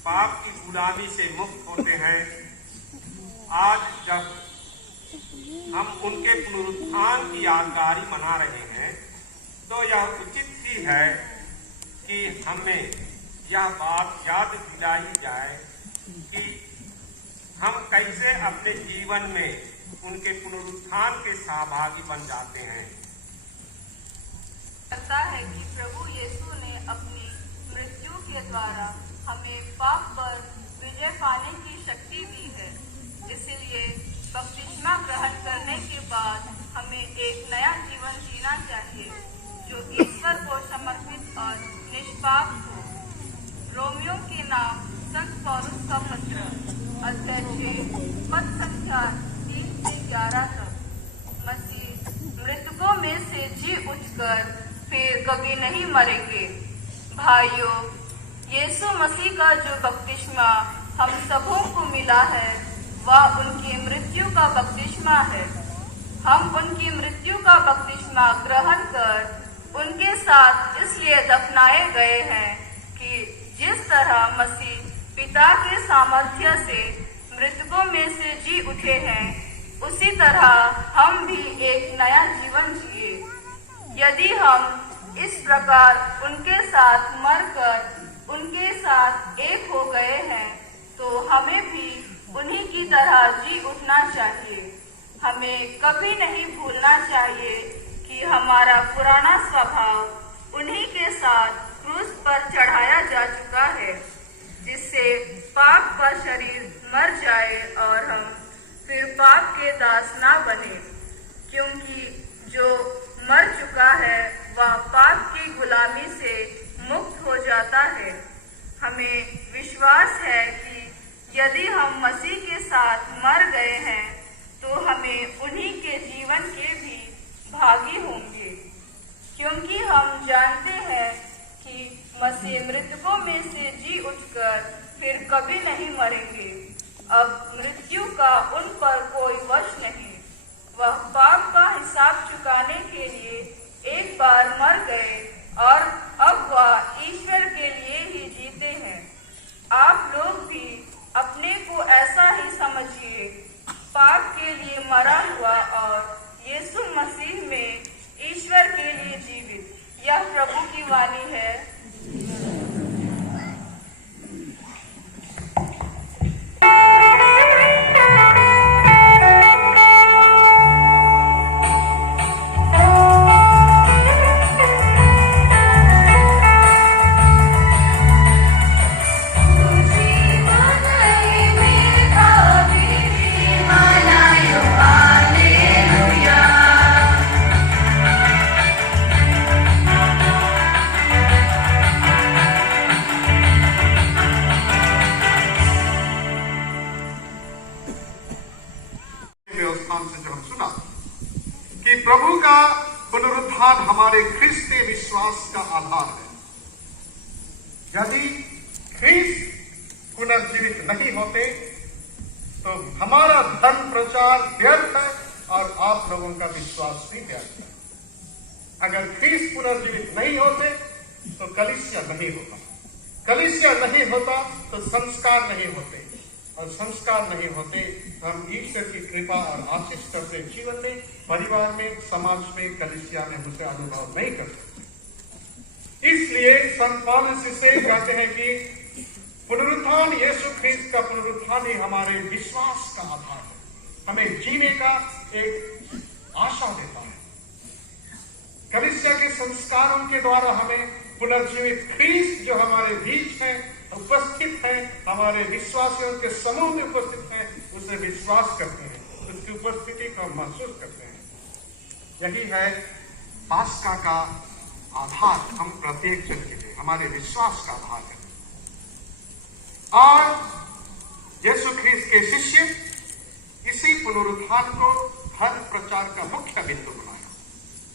पाप की गुलामी से मुक्त होते हैं, आज जब हम उनके पुनरुत्थान की यादगारी मना रहे हैं, तो यह उचित ही है कि हमें यह बात याद दिलाई जाए कि हम कैसे अपने जीवन में उनके पुनरुत्थान के सहभागी बन जाते हैं। लगता है कि प्रभु यीशु ने अपनी मृत्यु के द्वारा हमें पाप पर विजय पाने की शक्ति दी है। इसलिए बपतिस्मा ग्रहण करने के बाद हमें एक नया जीवन जीना चाहिए जो ईश्वर को समर्पित और निष्पाप हो। रोमियो के नाम संत पौलुस का पत्र अध्याय 6 पद संख्या 3 से 11 तक। मसीह मृतकों में से जी उठकर फिर कभी नहीं मरेंगे। भाइयों, यीशु मसीह का जो बपतिस्मा हम सबों को मिला है वह उनकी मृत्यु का बपतिस्मा है। हम उनकी मृत्यु का बपतिस्मा ग्रहण कर उनके साथ इसलिए दफनाए गए हैं कि जिस तरह मसीह पिता के सामर्थ्य से मृतकों में से जी उठे हैं, उसी तरह हम भी एक नया जीवन जिए। यदि हम इस प्रकार उनके साथ मरकर उनके साथ एक हो गए हैं, तो हमें भी उन्हीं की तरह जी उठना चाहिए। हमें कभी नहीं भूलना चाहिए कि हमारा पुराना स्वभाव उन्हीं के साथ क्रूस पर चढ़ाया जा चुका है, जिससे पाप का शरीर मर जाए और हम फिर पाप के दास ना बने, क्योंकि जो मर चुका है वह पाप की गुलामी से मुक्त हो जाता है। हमें विश्वास है कि यदि हम मसीह के साथ मर गए हैं, तो हमें उन्हीं के जीवन के भी भागी होंगे, क्योंकि हम जानते हैं कि मसीह मृतकों में से जी उठकर फिर कभी नहीं मरेंगे। अब मृत्यु का उन पर कोई वश नहीं। वह पाप का हिसाब चुकाने के लिए एक बार मर गए और अब वह ईश्वर के लिए ही जीते हैं। आप लोग भी अपने को ऐसा ही समझिए, पाप के लिए मरा हुआ और यीशु मसीह में ईश्वर के लिए जीवित। यह प्रभु की वाणी है। प्रभु का पुनरुत्थान हमारे ख्रिस्तीय विश्वास का आधार है। यदि ख्रिस्त पुनर्जीवित नहीं होते तो हमारा धर्म प्रचार व्यर्थ है और आप लोगों का विश्वास भी व्यर्थ है। अगर ख्रिस्त पुनर्जीवित नहीं होते तो कलीसिया नहीं होता, कलीसिया नहीं होता तो संस्कार नहीं होते, और संस्कार नहीं होते तो हम ईश्वर की कृपा और आशीष करते जीवन में, परिवार में, समाज में, कलीसिया में उसे अनुभव नहीं कर सकते। इसलिए संत पौलुस इसे कहते हैं कि पुनरुत्थान, यीशु ख्रिस्त का पुनरुत्थान ही हमारे विश्वास का आधार है, हमें जीने का एक आशा देता है। कलीसिया के संस्कारों के द्वारा हमें पुनर्जीवित ख्रिस्त जो हमारे बीच है, उपस्थित है, हमारे विश्वासियों के समूह में उपस्थित है, उसे विश्वास करते हैं, उसकी उपस्थिति को महसूस करते हैं। यही है पास्का का आधार, हम प्रत्येक जन के लिए हमारे विश्वास का आधार है। और यीशु ख्रिस्त के शिष्य इसी पुनरुत्थान को धर्म प्रचार का मुख्य बिंदु बनाया।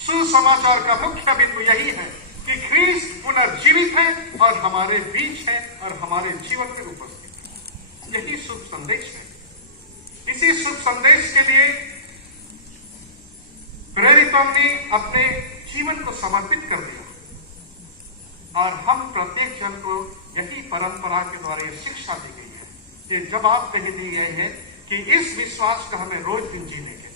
सुसमाचार का मुख्य बिंदु यही है कि ख्रिस्त पुनर्जीवित है और हमारे बीच है और हमारे जीवन में उपस्थित है। यही शुभ संदेश है। इसी शुभ संदेश के लिए प्रेरितों ने अपने जीवन को समर्पित कर दिया और हम प्रत्येक जन को यही परंपरा के द्वारा ये शिक्षा दी गई है, ये जवाबदेही दी गई है कि इस विश्वास को हमें रोज दिन जीने के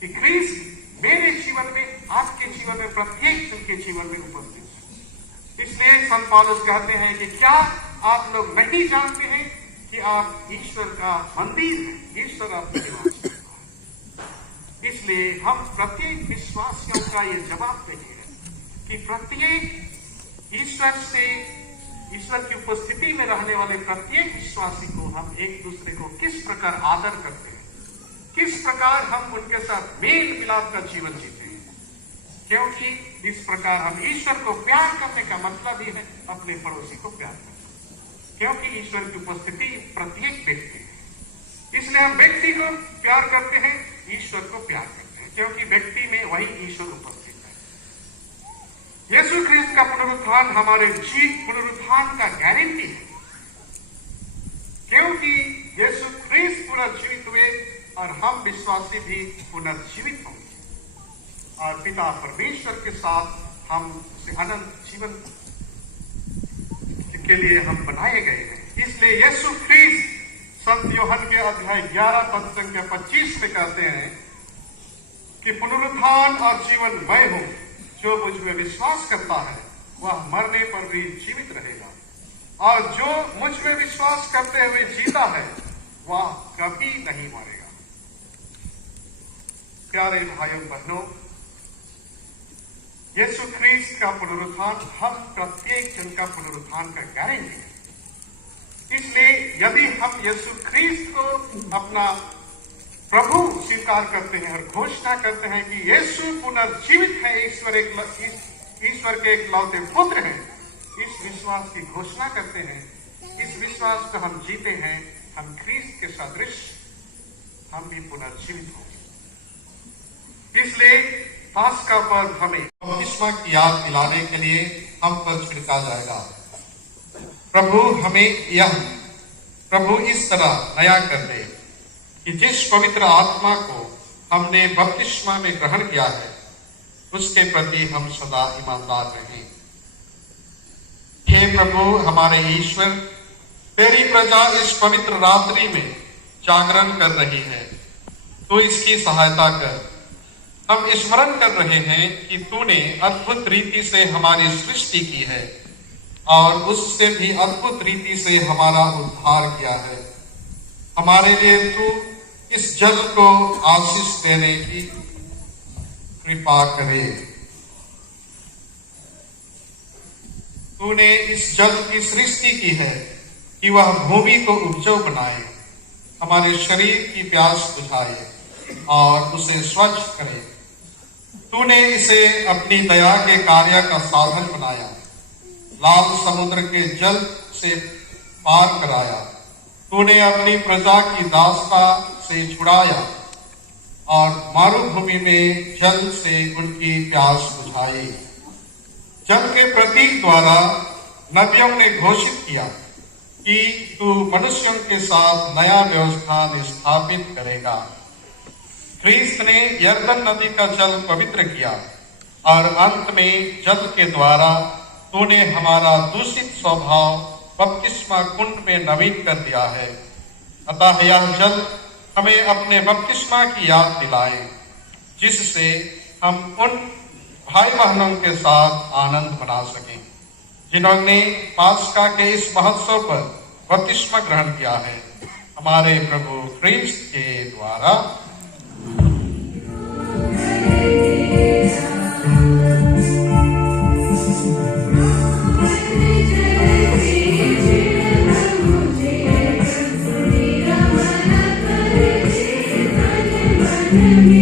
कि ख्रीस्त मेरे जीवन में, आपके जीवन में, प्रत्येक जन के जीवन में उपस्थित है। इसलिए संत पौलुस कहते हैं कि क्या आप लोग नहीं जानते हैं कि आप ईश्वर का मंदिर है, ईश्वर आपके निवास करता है। इसलिए हम प्रत्येक विश्वासियों का ये जवाब देते हैं कि प्रत्येक ईश्वर की उपस्थिति में रहने वाले प्रत्येक विश्वासी को हम एक दूसरे को किस प्रकार आदर करते हैं, किस प्रकार हम उनके साथ मेल मिलाप का जीवन जीते हैं, क्योंकि इस प्रकार हम ईश्वर को प्यार करने का मतलब ही है अपने पड़ोसी को प्यार करना, क्योंकि ईश्वर की उपस्थिति प्रत्येक व्यक्ति है। इसलिए हम व्यक्ति को प्यार करते हैं, ईश्वर को प्यार करते हैं, क्योंकि व्यक्ति में वही ईश्वर उपस्थित है। यीशु ख्रीस्त का पुनरुत्थान हमारे पुनरुत्थान का गारंटी है, क्योंकि यीशु ख्रीस्त पुनर्जीवित हुए और हम विश्वासी भी पुनर्जीवित होंगे और पिता परमेश्वर के साथ हम अनंत जीवन के लिए हम बनाए गए हैं। इसलिए यीशु ख्रीस्त संत यूहन्ना के अध्याय 11 पद संख्या 25 में कहते हैं कि पुनरुत्थान और जीवन मैं हूं, जो मुझ में विश्वास करता है वह मरने पर भी जीवित रहेगा, और जो मुझ में विश्वास करते हुए जीता है वह कभी नहीं मरेगा। प्यारे भाइयों बहनों, यीशु ख्रीस्त का पुनरुत्थान हम प्रत्येक जन का पुनरुत्थान का गारंटी है। इसलिए यदि हम यीशु ख्रीस्त को अपना प्रभु स्वीकार करते हैं और घोषणा करते हैं कि यीशु पुनर्जीवित है, ईश्वर के एकलौते पुत्र हैं, इस विश्वास की घोषणा करते हैं, इस विश्वास को हम जीते हैं, हम ख्रीस्त के सदृश हम भी पुनर्जीवित होंगे। इसलिए पास्का पर्व हमें बपतिस्मा की याद दिलाने के लिए हम पर छिड़का जाएगा। प्रभु इस तरह नया कर दे कि जिस पवित्र आत्मा को हमने बपतिस्मा में ग्रहण किया है उसके प्रति हम सदा ईमानदार रहें। हे प्रभु हमारे ईश्वर, तेरी प्रजा इस पवित्र रात्रि में जागरण कर रही है, तो इसकी सहायता कर। हम स्मरण कर रहे हैं कि तूने अद्भुत रीति से हमारी सृष्टि की है और उससे भी अद्भुत रीति से हमारा उद्धार किया है। हमारे लिए तू इस जल को आशीष देने की कृपा करे। तूने इस जल की सृष्टि की है कि वह भूमि को उपजाऊ बनाए, हमारे शरीर की प्यास बुझाए और उसे स्वच्छ करे। तूने इसे अपनी दया के कार्य का साधन बनाया, लाल समुद्र के जल से पार कराया। तूने अपनी प्रजा की दासता से छुड़ाया और मरुभूमि में जल से उनकी प्यास बुझाई। जल के प्रतीक द्वारा नबियों ने घोषित किया कि तू मनुष्यों के साथ नया व्यवस्था स्थापित करेगा। ख्रीस्त ने यरदन नदी का जल पवित्र किया और अंत में जल के द्वारा तूने हमारा दूषित स्वभाव बपतिस्मा कुंड में नवीन कर दिया है। अतः यह जल हमें अपने बपतिस्मा की याद दिलाए, जिससे हम उन भाई बहनों के साथ आनंद मना सकें जिन्होंने पास्का के इस महोत्सव पर बपतिस्मा ग्रहण किया है, हमारे प्रभु ख्रीस्त के द्वारा। Amen.